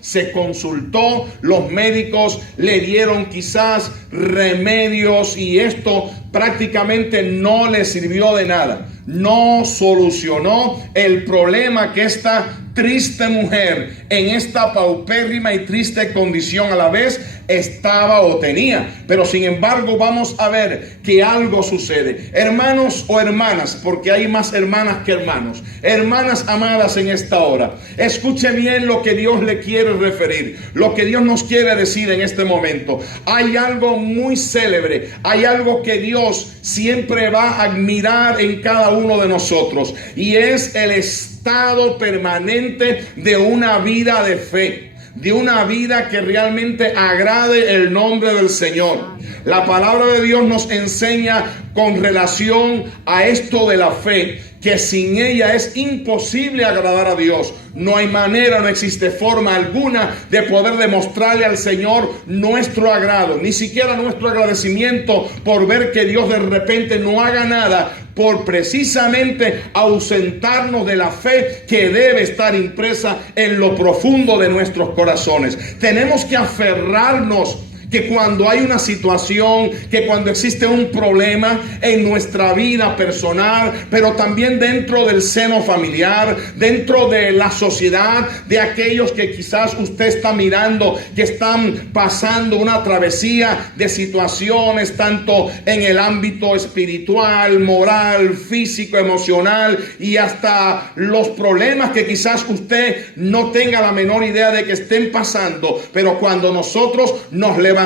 se consultó, los médicos le dieron quizás remedios y esto prácticamente no le sirvió de nada. No solucionó el problema que esta triste mujer en esta paupérrima y triste condición a la vez estaba o tenía. Pero sin embargo vamos a ver que algo sucede. Hermanos o hermanas, porque hay más hermanas que hermanos, hermanas amadas en esta hora, escuche bien lo que Dios le quiere referir, lo que Dios nos quiere decir en este momento. Hay algo muy célebre, hay algo que Dios siempre va a admirar en cada uno de nosotros, y es el estado permanente de una vida de fe, de una vida que realmente agrade el nombre del Señor. La palabra de Dios nos enseña con relación a esto de la fe, que sin ella es imposible agradar a Dios. No hay manera, no existe forma alguna de poder demostrarle al Señor nuestro agrado, ni siquiera nuestro agradecimiento por ver que Dios de repente no haga nada, por precisamente ausentarnos de la fe que debe estar impresa en lo profundo de nuestros corazones. Tenemos que aferrarnos que cuando hay una situación, que cuando existe un problema en nuestra vida personal, pero también dentro del seno familiar, dentro de la sociedad, de aquellos que quizás usted está mirando, que están pasando una travesía de situaciones, tanto en el ámbito espiritual, moral, físico, emocional, y hasta los problemas que quizás usted no tenga la menor idea de que estén pasando. Pero cuando nosotros nos levantamos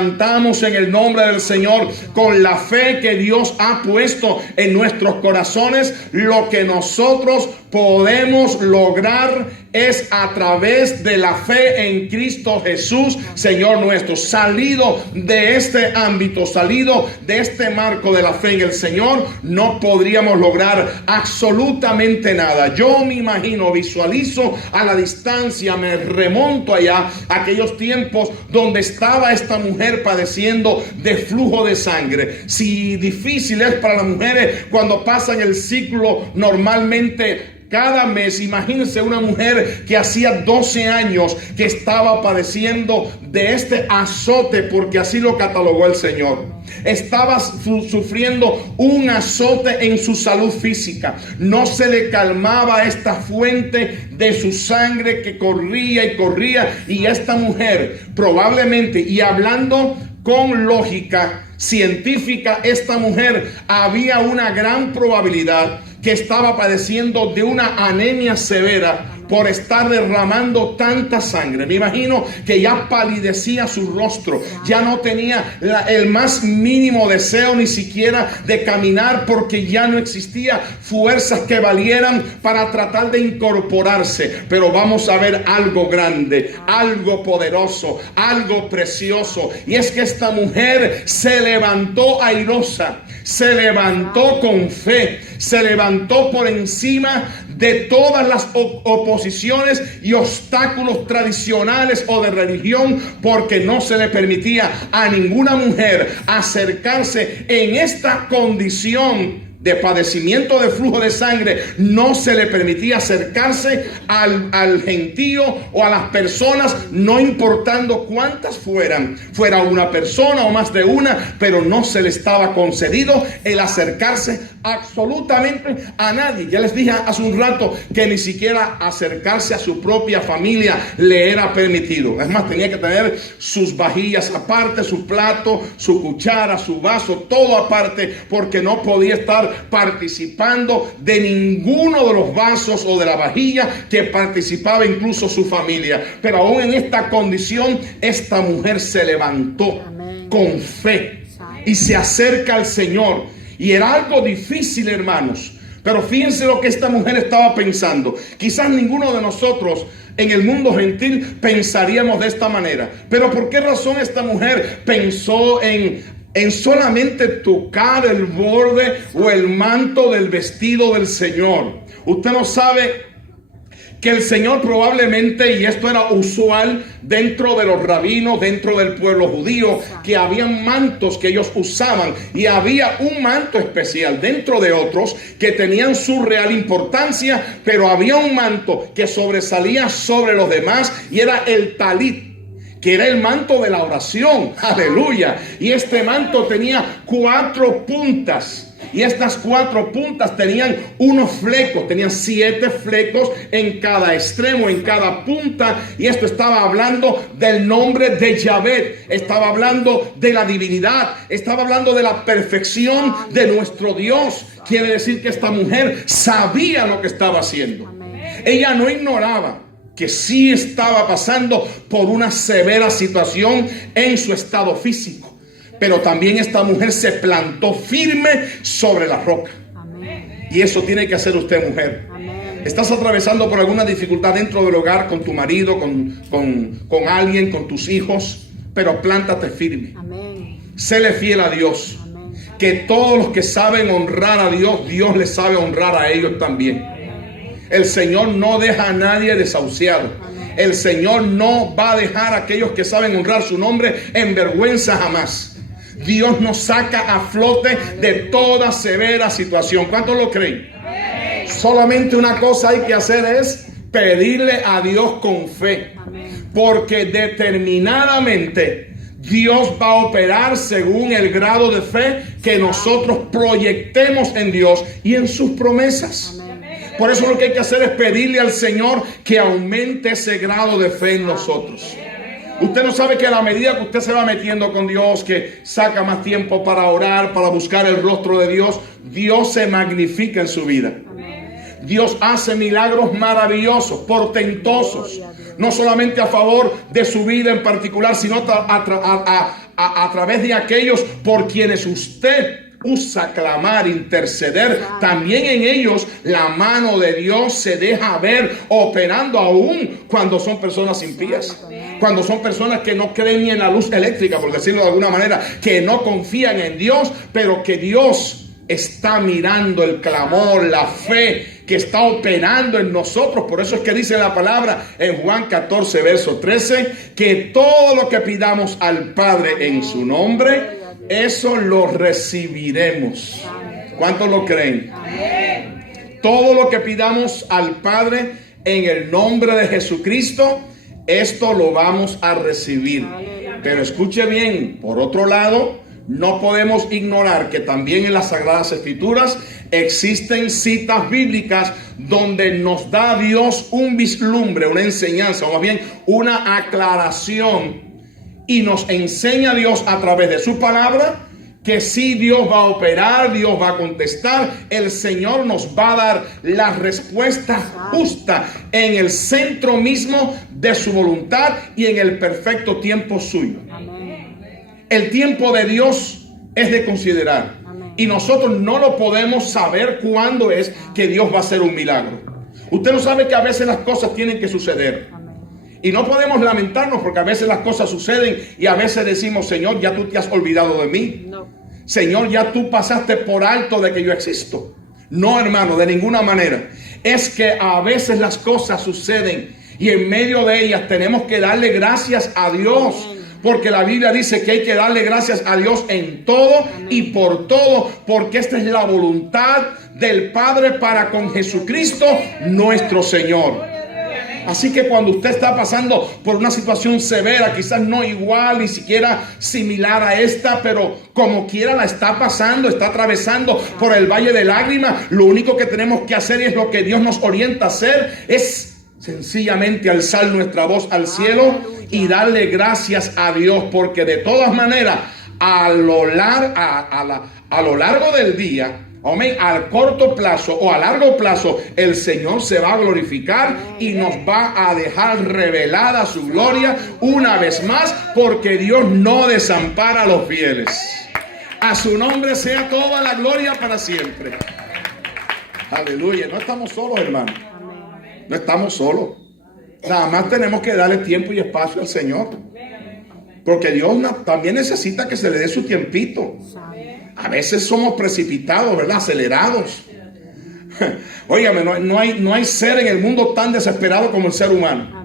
en el nombre del Señor con la fe que Dios ha puesto en nuestros corazones, lo que nosotros podemos lograr es a través de la fe en Cristo Jesús, Señor nuestro. Salido de este ámbito, salido de este marco de la fe en el Señor, no podríamos lograr absolutamente nada. Yo me imagino, visualizo a la distancia, me remonto allá a aquellos tiempos donde estaba esta mujer padeciendo de flujo de sangre. Si difícil es para las mujeres cuando pasan el ciclo normalmente cada mes, imagínense una mujer que hacía 12 años que estaba padeciendo de este azote, porque así lo catalogó el Señor. Estaba sufriendo un azote en su salud física. No se le calmaba esta fuente de su sangre que corría y corría. Y esta mujer probablemente, y hablando con lógica científica, esta mujer había una gran probabilidad que estaba padeciendo de una anemia severa por estar derramando tanta sangre. Me imagino que ya palidecía su rostro, ya no tenía el más mínimo deseo ni siquiera de caminar, porque ya no existía fuerzas que valieran para tratar de incorporarse. Pero vamos a ver algo grande, algo poderoso, algo precioso, y es que esta mujer se levantó airosa, se levantó con fe, se levantó por encima de todas las oposiciones y obstáculos tradicionales o de religión, porque no se le permitía a ninguna mujer acercarse en esta condición de padecimiento de flujo de sangre. No se le permitía acercarse al gentío o a las personas, no importando cuántas fuera una persona o más de una, pero no se le estaba concedido el acercarse absolutamente a nadie. Ya les dije hace un rato que ni siquiera acercarse a su propia familia le era permitido. Es más, tenía que tener sus vajillas aparte, su plato, su cuchara, su vaso, todo aparte, porque no podía estar participando de ninguno de los vasos o de la vajilla que participaba incluso su familia. Pero aún en esta condición, esta mujer se levantó con fe y se acerca al Señor. Y era algo difícil, hermanos, pero fíjense lo que esta mujer estaba pensando. Quizás ninguno de nosotros en el mundo gentil pensaríamos de esta manera, pero ¿por qué razón esta mujer pensó en solamente tocar el borde o el manto del vestido del Señor? Usted no sabe que el Señor probablemente, y esto era usual dentro de los rabinos, dentro del pueblo judío, que habían mantos que ellos usaban, y había un manto especial dentro de otros que tenían su real importancia, pero había un manto que sobresalía sobre los demás, y era el talit, que era el manto de la oración. Aleluya. Y este manto tenía 4 puntas. Y estas 4 puntas tenían unos flecos, tenían 7 flecos en cada extremo, en cada punta. Y esto estaba hablando del nombre de Yahvé, estaba hablando de la divinidad, estaba hablando de la perfección de nuestro Dios. Quiere decir que esta mujer sabía lo que estaba haciendo. Ella no ignoraba que sí estaba pasando por una severa situación en su estado físico. Pero también esta mujer se plantó firme sobre la roca. Amén. Y eso tiene que hacer usted, mujer. Amén. Estás atravesando por alguna dificultad dentro del hogar, con tu marido, con alguien, con tus hijos. Pero plántate firme. Amén. Séle fiel a Dios. Amén. Que todos los que saben honrar a Dios, Dios les sabe honrar a ellos también. El Señor no deja a nadie desahuciado. Amén. El Señor no va a dejar a aquellos que saben honrar su nombre en vergüenza jamás. Dios nos saca a flote de toda severa situación. ¿Cuántos lo creen? Amén. Solamente una cosa hay que hacer, es pedirle a Dios con fe. Amén. Porque determinadamente Dios va a operar según el grado de fe que nosotros proyectemos en Dios y en sus promesas. Amén. Por eso lo que hay que hacer es pedirle al Señor que aumente ese grado de fe en nosotros. Usted no sabe que a la medida que usted se va metiendo con Dios, que saca más tiempo para orar, para buscar el rostro de Dios, Dios se magnifica en su vida. Dios hace milagros maravillosos, portentosos, no solamente a favor de su vida en particular, sino a través de aquellos por quienes usted usa clamar, interceder. También en ellos la mano de Dios se deja ver operando, aún cuando son personas impías, cuando son personas que no creen ni en la luz eléctrica, por decirlo de alguna manera, que no confían en Dios, pero que Dios está mirando el clamor, la fe que está operando en nosotros. Por eso es que dice la palabra en Juan 14 verso 13, que todo lo que pidamos al Padre en su nombre, eso lo recibiremos. ¿Cuántos lo creen? Amén. Todo lo que pidamos al Padre en el nombre de Jesucristo, esto lo vamos a recibir. Pero escuche bien, por otro lado, no podemos ignorar que también en las Sagradas Escrituras existen citas bíblicas donde nos da Dios un vislumbre, una enseñanza, o más bien una aclaración. Y nos enseña Dios a través de su palabra que sí, Dios va a operar, Dios va a contestar. El Señor nos va a dar la respuesta justa en el centro mismo de su voluntad y en el perfecto tiempo suyo. Amén. El tiempo de Dios es de considerar. Amén. Y nosotros no lo podemos saber cuándo es que Dios va a hacer un milagro. Usted no sabe que a veces las cosas tienen que suceder. Y no podemos lamentarnos porque a veces las cosas suceden y a veces decimos: Señor, ya tú te has olvidado de mí. No. Señor, ya tú pasaste por alto de que yo existo. No, hermano, de ninguna manera. Es que a veces las cosas suceden y en medio de ellas tenemos que darle gracias a Dios. Porque la Biblia dice que hay que darle gracias a Dios en todo y por todo, porque esta es la voluntad del Padre para con Jesucristo nuestro Señor. Así que cuando usted está pasando por una situación severa, quizás no igual, ni siquiera similar a esta, pero como quiera la está pasando, está atravesando por el valle de lágrimas, lo único que tenemos que hacer, y es lo que Dios nos orienta a hacer, es sencillamente alzar nuestra voz al cielo y darle gracias a Dios, porque de todas maneras, a lo largo del día, amén, al corto plazo o a largo plazo, el Señor se va a glorificar y nos va a dejar revelada su gloria una vez más, porque Dios no desampara a los fieles. A su nombre sea toda la gloria para siempre. Aleluya. No estamos solos, hermano. No estamos solos. Nada más tenemos que darle tiempo y espacio al Señor, porque Dios también necesita que se le dé su tiempito. A veces somos precipitados, ¿verdad? Acelerados. Óigame, no hay ser en el mundo tan desesperado como el ser humano.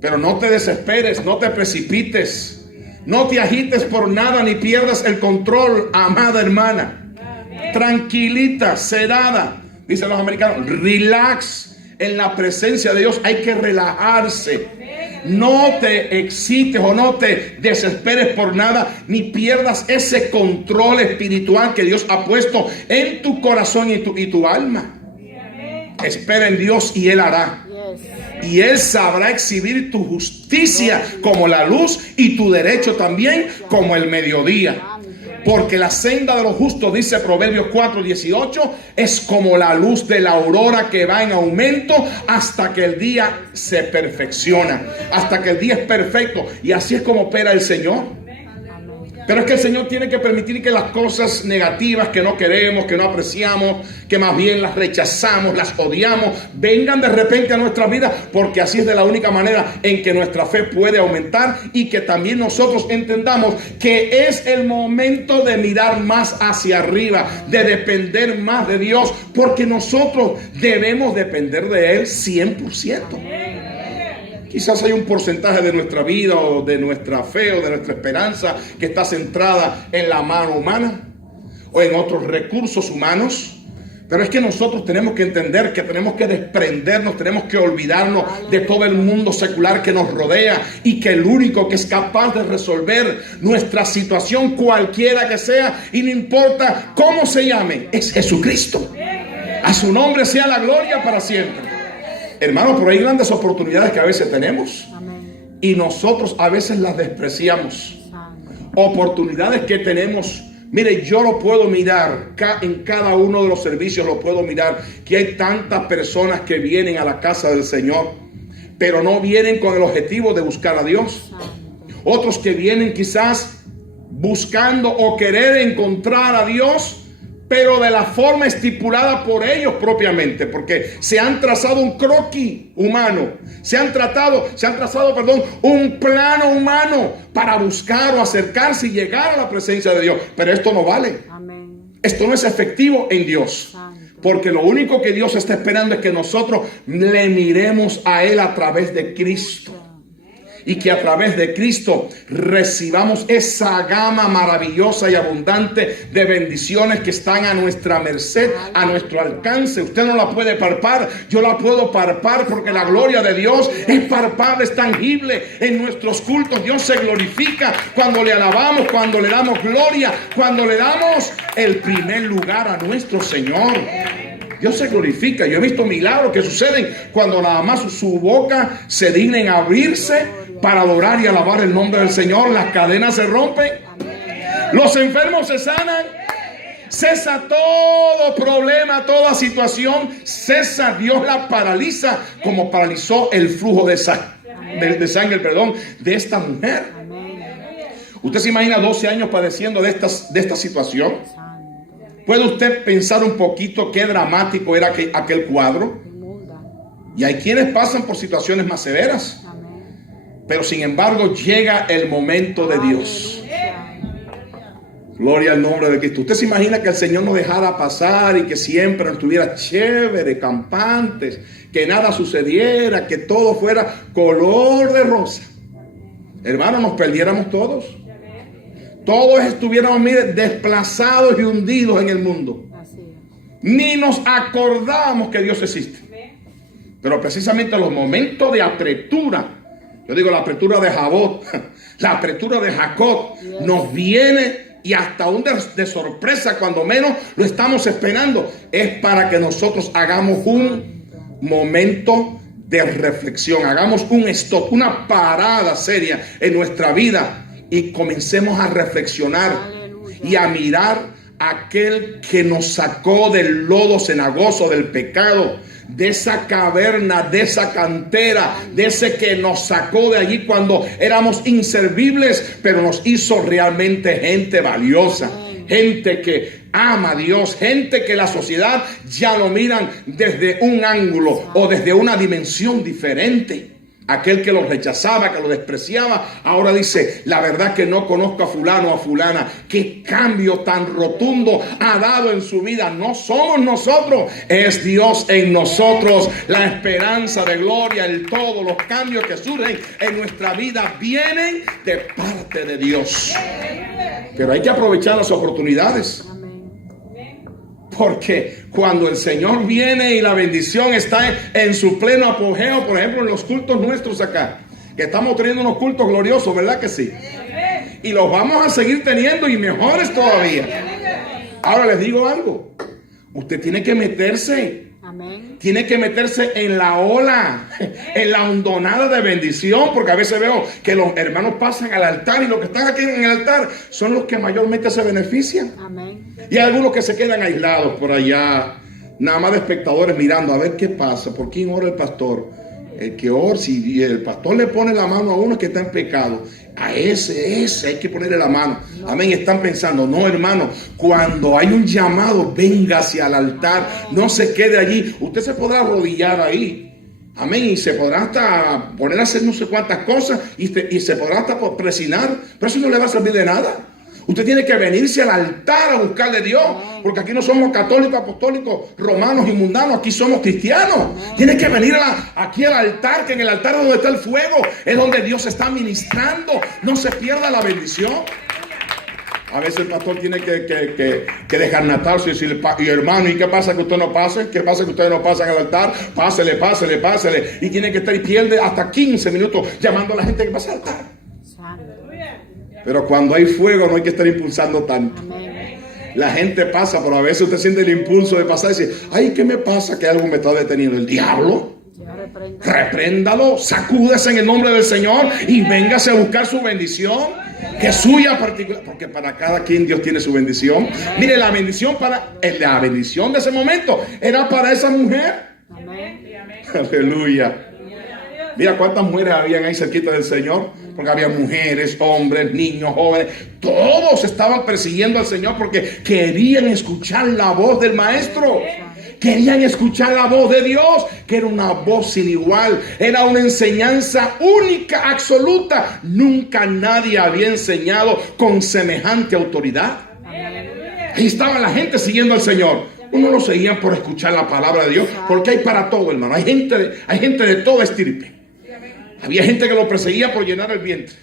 Pero no te desesperes, no te precipites, no te agites por nada ni pierdas el control, amada hermana. Tranquilita, sedada, dicen los americanos, relax en la presencia de Dios. Hay que relajarse. No te excites o no te desesperes por nada, ni pierdas ese control espiritual que Dios ha puesto en tu corazón y tu alma. Espera en Dios y Él hará. Y Él sabrá exhibir tu justicia como la luz y tu derecho también como el mediodía. Porque la senda de los justos, dice Proverbios 4:18, es como la luz de la aurora que va en aumento hasta que el día se perfecciona, hasta que el día es perfecto. Y así es como opera el Señor. Pero es que el Señor tiene que permitir que las cosas negativas que no queremos, que no apreciamos, que más bien las rechazamos, las odiamos, vengan de repente a nuestra vida, porque así es de la única manera en que nuestra fe puede aumentar y que también nosotros entendamos que es el momento de mirar más hacia arriba, de depender más de Dios, porque nosotros debemos depender de Él 100%. Quizás hay un porcentaje de nuestra vida o de nuestra fe o de nuestra esperanza que está centrada en la mano humana o en otros recursos humanos. Pero es que nosotros tenemos que entender que tenemos que desprendernos, tenemos que olvidarnos de todo el mundo secular que nos rodea y que el único que es capaz de resolver nuestra situación, cualquiera que sea, y no importa cómo se llame, es Jesucristo. A su nombre sea la gloria para siempre. Hermanos, pero hay grandes oportunidades que a veces tenemos. Amén. Y nosotros a veces las despreciamos. Amén. Oportunidades que tenemos. Mire, yo lo puedo mirar en cada uno de los servicios, lo puedo mirar, que hay tantas personas que vienen a la casa del Señor, pero no vienen con el objetivo de buscar a Dios. Amén. Otros que vienen quizás buscando o querer encontrar a Dios, pero de la forma estipulada por ellos propiamente, porque se han trazado un croquis humano, se han trazado, un plano humano para buscar o acercarse y llegar a la presencia de Dios. Pero esto no vale. Amén. Esto no es efectivo en Dios. Santo. Porque lo único que Dios está esperando es que nosotros le miremos a Él a través de Cristo. Y que a través de Cristo recibamos esa gama maravillosa y abundante de bendiciones que están a nuestra merced, a nuestro alcance. Usted no la puede palpar, yo la puedo palpar, porque la gloria de Dios es palpable, es tangible. En nuestros cultos Dios se glorifica cuando le alabamos, cuando le damos gloria, cuando le damos el primer lugar a nuestro Señor. Dios se glorifica. Yo he visto milagros que suceden cuando nada más su boca se digna en abrirse para adorar y alabar el nombre del Señor. Las cadenas se rompen, los enfermos se sanan, cesa todo problema, toda situación, cesa. Dios la paraliza como paralizó el flujo de sangre de esta mujer. ¿Usted se imagina 12 años padeciendo de esta situación? ¿Puede usted pensar un poquito qué dramático era aquel cuadro? Y hay quienes pasan por situaciones más severas. Pero sin embargo llega el momento de Dios. Gloria al nombre de Cristo. ¿Usted se imagina que el Señor nos dejara pasar y que siempre nos estuviera chévere, campantes, que nada sucediera, que todo fuera color de rosa? Hermanos, nos perdiéramos todos. Todos estuviéramos, mire, desplazados y hundidos en el mundo. Ni nos acordábamos que Dios existe. Pero precisamente en los momentos de apretura, yo digo la apretura de Jabot, la apretura de Jacob, nos viene y hasta aún de sorpresa, cuando menos lo estamos esperando, es para que nosotros hagamos un momento de reflexión, hagamos un stop, una parada seria en nuestra vida y comencemos a reflexionar y a mirar a aquel que nos sacó del lodo cenagoso del pecado, de esa caverna, de esa cantera, de ese que nos sacó de allí cuando éramos inservibles, pero nos hizo realmente gente valiosa, gente que ama a Dios, gente que la sociedad ya lo miran desde un ángulo o desde una dimensión diferente. Aquel que lo rechazaba, que lo despreciaba, ahora dice, la verdad que no conozco a fulano o a fulana. Qué cambio tan rotundo ha dado en su vida. No somos nosotros, es Dios en nosotros. La esperanza de gloria, el todo, los cambios que surgen en nuestra vida vienen de parte de Dios. Pero hay que aprovechar las oportunidades. Porque cuando el Señor viene y la bendición está en su pleno apogeo, por ejemplo en los cultos nuestros acá, que estamos teniendo unos cultos gloriosos, ¿verdad que sí? Y los vamos a seguir teniendo y mejores todavía. Ahora les digo algo, usted tiene que meterse. Amén. Tiene que meterse en la ola, en la hondonada de bendición, porque a veces veo que los hermanos pasan al altar y los que están aquí en el altar son los que mayormente se benefician. Amén. Y hay algunos que se quedan aislados por allá, nada más de espectadores mirando a ver qué pasa, por quién ora el pastor. El que ora, si el pastor le pone la mano a uno que está en pecado, a ese hay que ponerle la mano. Amén. Están pensando, no, hermano, cuando hay un llamado, venga hacia el altar, no se quede allí. Usted se podrá arrodillar ahí, amén, y se podrá hasta poner a hacer no sé cuántas cosas y se podrá hasta presinar, pero eso no le va a servir de nada. Usted tiene que venirse al altar a buscarle a Dios, porque aquí no somos católicos, apostólicos, romanos y mundanos, aquí somos cristianos. Tiene que venir aquí al altar, que en el altar donde está el fuego es donde Dios está ministrando. No se pierda la bendición. A veces el pastor tiene que desgarnatarse y decirle, y hermano, ¿y qué pasa que usted no pase? ¿Qué pasa que ustedes no pasan al altar? Pásele. Y tiene que estar y pierde hasta 15 minutos llamando a la gente que pasa al altar. Pero cuando hay fuego no hay que estar impulsando tanto. Amén. La gente pasa, pero a veces usted siente el impulso de pasar y dice, ay, ¿qué me pasa? Que algo me está deteniendo. ¿El diablo? Repréndalo, sacúdese en el nombre del Señor y véngase a buscar su bendición, que es suya particular, porque para cada quien Dios tiene su bendición. Mire, la bendición de ese momento era para esa mujer. Amén. Aleluya. Mira cuántas mujeres habían ahí cerquita del Señor, porque había mujeres, hombres, niños, jóvenes, todos estaban persiguiendo al Señor porque querían escuchar la voz del Maestro. Querían escuchar la voz de Dios, que era una voz sin igual, era una enseñanza única, absoluta. Nunca nadie había enseñado con semejante autoridad. Ahí estaba la gente siguiendo al Señor. Uno lo seguía por escuchar la palabra de Dios, porque hay para todo, hermano. Hay gente de toda estirpe. Había gente que lo perseguía por llenar el vientre.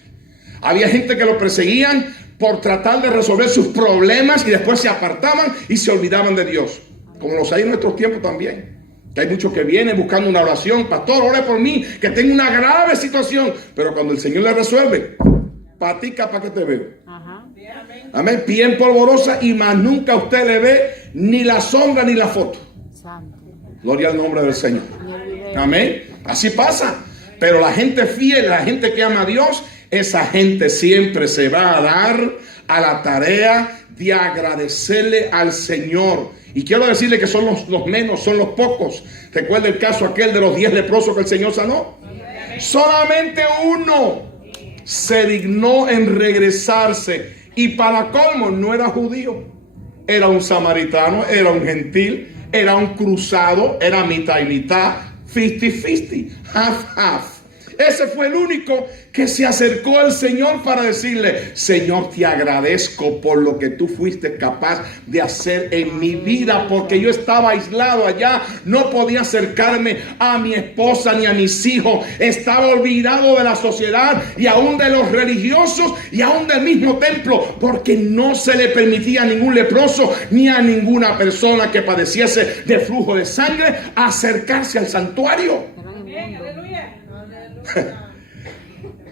Había gente que lo perseguían por tratar de resolver sus problemas y después se apartaban y se olvidaban de Dios. Como los hay en nuestros tiempos también. Que hay muchos que vienen buscando una oración. Pastor, ore por mí, que tengo una grave situación. Pero cuando el Señor le resuelve, patica para que te veo. Ajá. Amén. Bien polvorosa y más nunca usted le ve ni la sombra ni la foto. Santo. Gloria al nombre del Señor. Amén. Así pasa. Pero la gente fiel, la gente que ama a Dios, esa gente siempre se va a dar a la tarea de agradecerle al Señor. Y quiero decirle que son los menos, son los pocos. Recuerda el caso aquel de los 10 leprosos que el Señor sanó. Solamente uno se dignó en regresarse. Y para colmo no era judío. Era un samaritano, era un gentil, era un cruzado, era mitad y mitad. 50-50, half. Ese fue el único que se acercó al Señor para decirle, Señor, te agradezco por lo que tú fuiste capaz de hacer en mi vida, porque yo estaba aislado allá, no podía acercarme a mi esposa ni a mis hijos, estaba olvidado de la sociedad y aún de los religiosos y aún del mismo templo, porque no se le permitía a ningún leproso ni a ninguna persona que padeciese de flujo de sangre acercarse al santuario.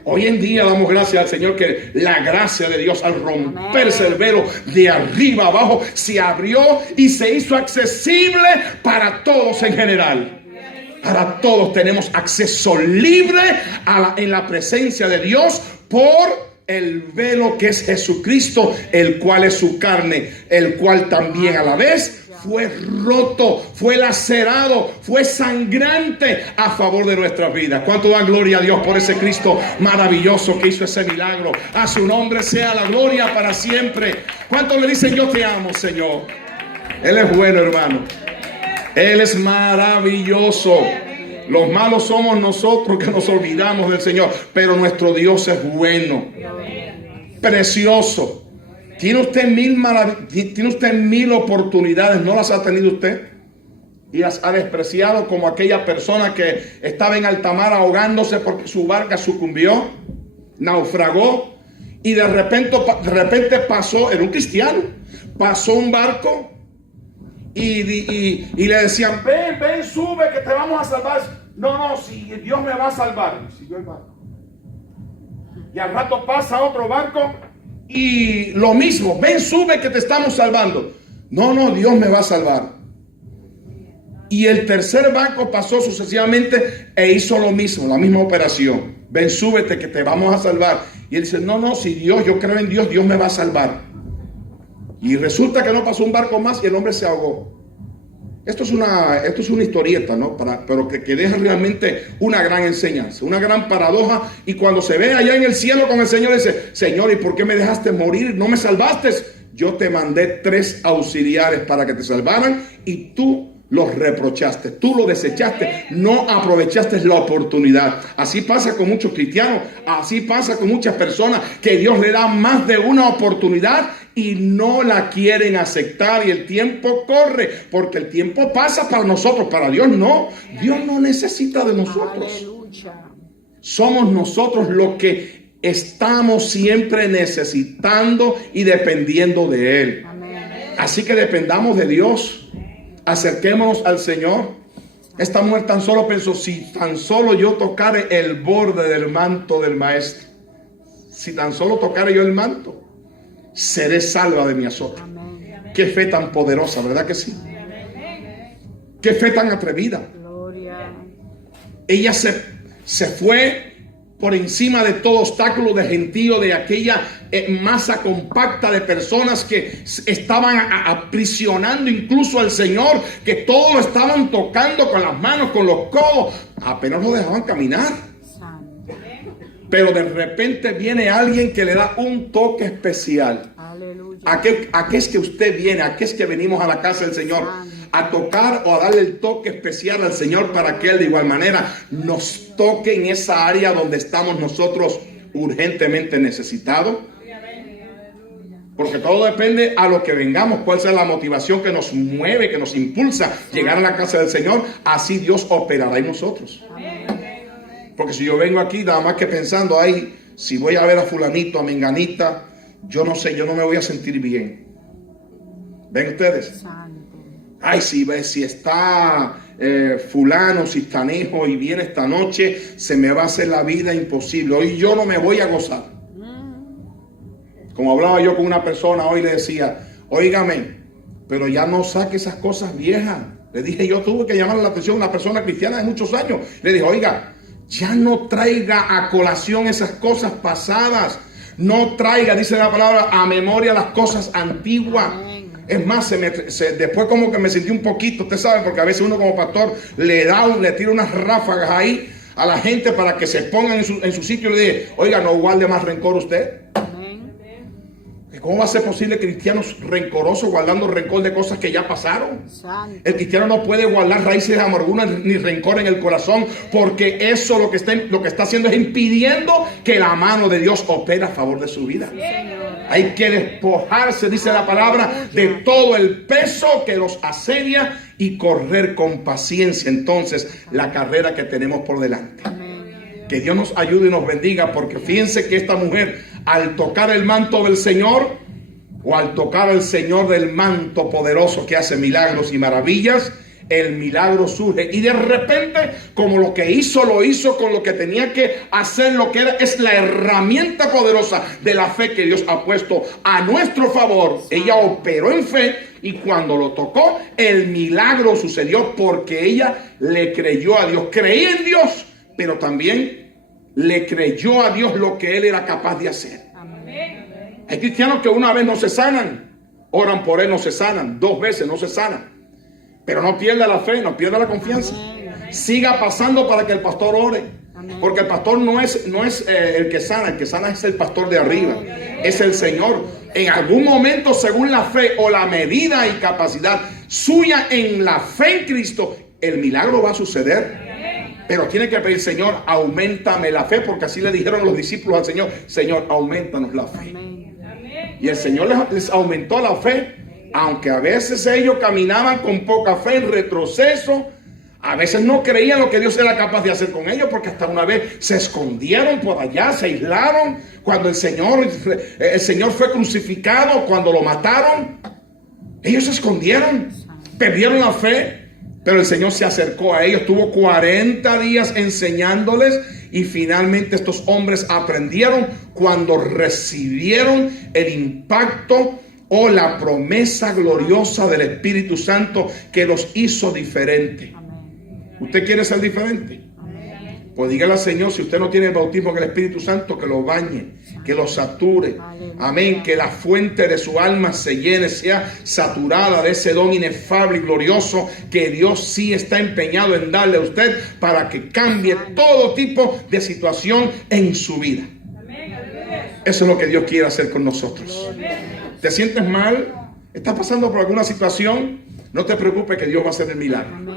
Hoy en día damos gracias al Señor que la gracia de Dios al romperse el velo de arriba abajo se abrió y se hizo accesible para todos en general. Para todos tenemos acceso libre en la presencia de Dios por el velo que es Jesucristo, el cual es su carne, el cual también a la vez fue roto, fue lacerado, fue sangrante a favor de nuestras vidas. ¿Cuánto dan gloria a Dios por ese Cristo maravilloso que hizo ese milagro? A su nombre sea la gloria para siempre. ¿Cuántos le dicen yo te amo, Señor? Él es bueno, hermano. Él es maravilloso. Los malos somos nosotros que nos olvidamos del Señor. Pero nuestro Dios es bueno, precioso. Tiene usted 1000 oportunidades. ¿No las ha tenido usted? Y las ha despreciado, como aquella persona que estaba en alta mar ahogándose porque su barca sucumbió, naufragó. Y de repente pasó, era un cristiano, pasó un barco y le decían, ven, sube que te vamos a salvar. No, si Dios me va a salvar. Y siguió el barco. Y al rato pasa otro barco y lo mismo, ven, sube que te estamos salvando. No, Dios me va a salvar. Y el tercer barco pasó sucesivamente e hizo lo mismo, la misma operación. Ven, súbete que te vamos a salvar. Y él dice, no, si Dios, yo creo en Dios, Dios me va a salvar. Y resulta que no pasó un barco más y el hombre se ahogó. Esto es una historieta, ¿no? Pero que deja realmente una gran enseñanza, una gran paradoja. Y cuando se ve allá en el cielo con el Señor, dice, Señor, ¿y por qué me dejaste morir? ¿No me salvaste? Yo te mandé 3 auxiliares para que te salvaran y tú los reprochaste, tú lo desechaste, no aprovechaste la oportunidad. Así pasa con muchos cristianos, así pasa con muchas personas que Dios le da más de una oportunidad y no la quieren aceptar, y el tiempo corre, porque el tiempo pasa para nosotros, para Dios no. Dios no necesita de nosotros. Aleluya. Somos nosotros los que estamos siempre necesitando y dependiendo de Él. Amén. Así que dependamos de Dios. Acerquémonos al Señor. Esta mujer tan solo pensó, si tan solo yo tocare el borde del manto del Maestro, si tan solo tocare yo el manto, seré salva de mi azote. Amén. Qué fe tan poderosa, ¿verdad que sí? Amén. Qué fe tan atrevida. Gloria. Ella se fue por encima de todo obstáculo de gentío, de aquella masa compacta de personas que estaban aprisionando incluso al Señor, que todos lo estaban tocando con las manos, con los codos, apenas lo dejaban caminar. Pero de repente viene alguien que le da un toque especial. Aleluya. ¿A qué es que usted viene? ¿A qué es que venimos a la casa del Señor? A tocar o a darle el toque especial al Señor para que Él de igual manera nos toque en esa área donde estamos nosotros urgentemente necesitados. Porque todo depende a lo que vengamos, cuál sea la motivación que nos mueve, que nos impulsa a llegar a la casa del Señor. Así Dios operará en nosotros. Porque si yo vengo aquí nada más que pensando, ay, si voy a ver a fulanito, a menganita, yo no sé, yo no me voy a sentir bien. ¿Ven ustedes? Ay, si está fulano, si está hijo y viene esta noche, se me va a hacer la vida imposible. Hoy yo no me voy a gozar. Como hablaba yo con una persona hoy, le decía, óigame, pero ya no saque esas cosas viejas. Le dije, yo tuve que llamar la atención a una persona cristiana de muchos años. Le dije, oiga, ya no traiga a colación esas cosas pasadas. No traiga, dice la palabra, a memoria las cosas antiguas. Es más, después como que me sentí un poquito, usted sabe, porque a veces uno como pastor le tira unas ráfagas ahí a la gente para que se pongan en su sitio y le dice, oiga, no guarde más rencor usted. ¿Cómo va a ser posible cristianos rencorosos guardando rencor de cosas que ya pasaron? El cristiano no puede guardar raíces de amargura ni rencor en el corazón, porque eso lo que está haciendo es impidiendo que la mano de Dios opere a favor de su vida. Hay que despojarse, dice la palabra, de todo el peso que los asedia y correr con paciencia entonces la carrera que tenemos por delante. Que Dios nos ayude y nos bendiga, porque fíjense que esta mujer, al tocar el manto del Señor, o al tocar al Señor del manto poderoso que hace milagros y maravillas, el milagro surge. Y de repente, como lo que hizo, lo hizo con lo que tenía que hacer, lo que es la herramienta poderosa de la fe que Dios ha puesto a nuestro favor. Ella operó en fe, y cuando lo tocó, el milagro sucedió porque ella le creyó a Dios. Creía en Dios, pero también le creyó a Dios lo que Él era capaz de hacer. Amén. Hay cristianos que una vez no se sanan, oran por Él, no se sanan, 2 veces no se sanan, pero no pierda la fe, no pierda la confianza. Amén. Siga pasando para que el pastor ore. Amén. Porque el pastor no es el que sana es el pastor de arriba. Amén. Es el Señor. En algún momento, según la fe o la medida y capacidad suya en la fe en Cristo, el milagro va a suceder. Pero tiene que pedir, Señor, auméntame la fe, porque así le dijeron los discípulos al Señor, Señor, aumentanos la fe. Y el Señor les aumentó la fe, aunque a veces ellos caminaban con poca fe, en retroceso. A veces no creían lo que Dios era capaz de hacer con ellos, porque hasta una vez se escondieron por allá, se aislaron. Cuando el Señor fue crucificado, cuando lo mataron, ellos se escondieron, perdieron la fe. Pero el Señor se acercó a ellos, tuvo 40 días enseñándoles, y finalmente estos hombres aprendieron cuando recibieron el impacto o la promesa gloriosa del Espíritu Santo que los hizo diferentes. ¿Usted quiere ser diferente? Pues dígale al Señor, si usted no tiene el bautismo en el Espíritu Santo, que lo bañe, que lo sature. Amén. Que la fuente de su alma se llene, sea saturada de ese don inefable y glorioso que Dios sí está empeñado en darle a usted para que cambie todo tipo de situación en su vida. Eso es lo que Dios quiere hacer con nosotros. ¿Te sientes mal? ¿Estás pasando por alguna situación? No te preocupes, que Dios va a hacer el milagro.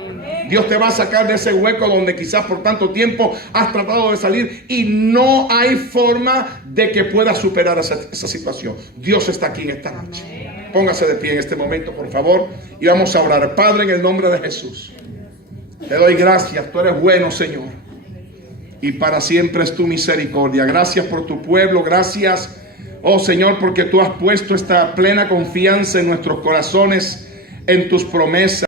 Dios te va a sacar de ese hueco donde quizás por tanto tiempo has tratado de salir y no hay forma de que puedas superar esa situación. Dios está aquí en esta noche. Póngase de pie en este momento, por favor, y vamos a orar. Padre, en el nombre de Jesús, te doy gracias. Tú eres bueno, Señor, y para siempre es tu misericordia. Gracias por tu pueblo. Gracias, oh Señor, porque tú has puesto esta plena confianza en nuestros corazones, en tus promesas.